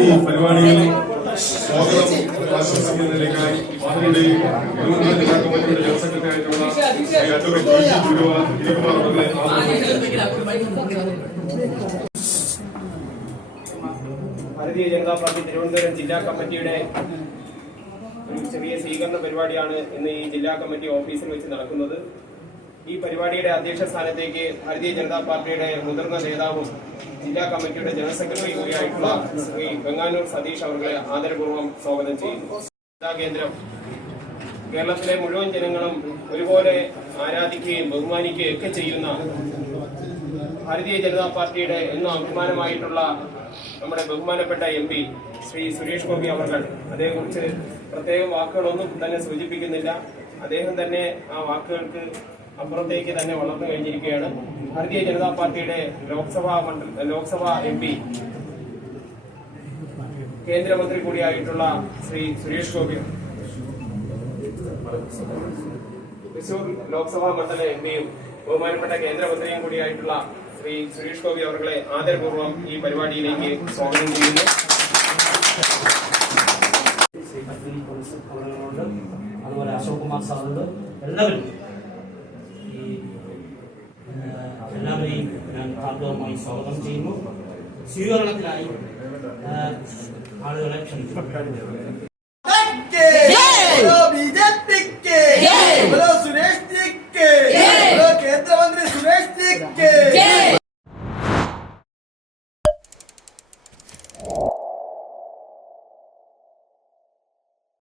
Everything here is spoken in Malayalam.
ഈ പരിപാടിയിൽ സ്വാഗതം ആശംസിക്കുന്നതിലേക്കായി പാർട്ടിയുടെയും ജില്ലാ കമ്മിറ്റിയുടെ ജനറൽ സെക്രട്ടറി ആയിട്ടുള്ള ശ്രീ അഡ്വക്കേറ്റ് ഗിരികുമാർ അവരുടെ ഭാരതീയ ജനതാ പാർട്ടി തിരുവനന്തപുരം ജില്ലാ കമ്മിറ്റിയുടെ ഒരു ചെറിയ സ്വീകരണ പരിപാടിയാണ് ഇന്ന് ഈ ജില്ലാ കമ്മിറ്റി ഓഫീസിൽ വെച്ച് നടക്കുന്നത്. ഈ പരിപാടിയുടെ അധ്യക്ഷ സ്ഥാനത്തേക്ക് ഭാരതീയ ജനതാ പാർട്ടിയുടെ മുതിർന്ന നേതാവും ജില്ലാ കമ്മിറ്റിയുടെ ജനറൽ സെക്രട്ടറി കൂടിയായിട്ടുള്ള ശ്രീ വെങ്ങാനൂർ സതീഷ് അവരെ ആദരപൂർവ്വം സ്വാഗതം ചെയ്യുന്നു. കേന്ദ്രം കേരളത്തിലെ മുഴുവൻ ജനങ്ങളും ഒരുപോലെ ആരാധിക്കുകയും ബഹുമാനിക്കുകയും ഒക്കെ ചെയ്യുന്ന ഭാരതീയ ജനതാ പാർട്ടിയുടെ എന്നും അഭിമാനമായിട്ടുള്ള നമ്മുടെ ബഹുമാനപ്പെട്ട MP ശ്രീ സുരേഷ് ഗോപി അവർ അതേക്കുറിച്ച് പ്രത്യേകം വാക്കുകളൊന്നും തന്നെ സൂചിപ്പിക്കുന്നില്ല. അദ്ദേഹം തന്നെ ആ വാക്കുകൾക്ക് അപ്പുറത്തേക്ക് തന്നെ വളർന്നു കഴിഞ്ഞിരിക്കുകയാണ്. ഭാരതീയ ജനതാ പാർട്ടിയുടെ ലോക്സഭാ MP കേന്ദ്രമന്ത്രി കൂടിയായിട്ടുള്ള ശ്രീ സുരേഷ് ഗോപി, തൃശൂർ ലോക്സഭാ മണ്ഡല MPയും ബഹുമാനപ്പെട്ട കേന്ദ്രമന്ത്രിയും കൂടിയായിട്ടുള്ള ശ്രീ സുരേഷ് ഗോപി അവരെ ആദരപൂർവ്വം ഈ പരിപാടിയിലേക്ക് സ്വാഗതം ചെയ്യുന്നു. അതുപോലെ അശോക് കുമാർ സാറുണ്ട്. എല്ലാവരെയും ഞാൻ ഹാർദവമായി സ്വാഗതം ചെയ്യുന്നു. സ്വീകരണത്തിനായി ആളുകളെ ക്ഷണിക്കുന്നു.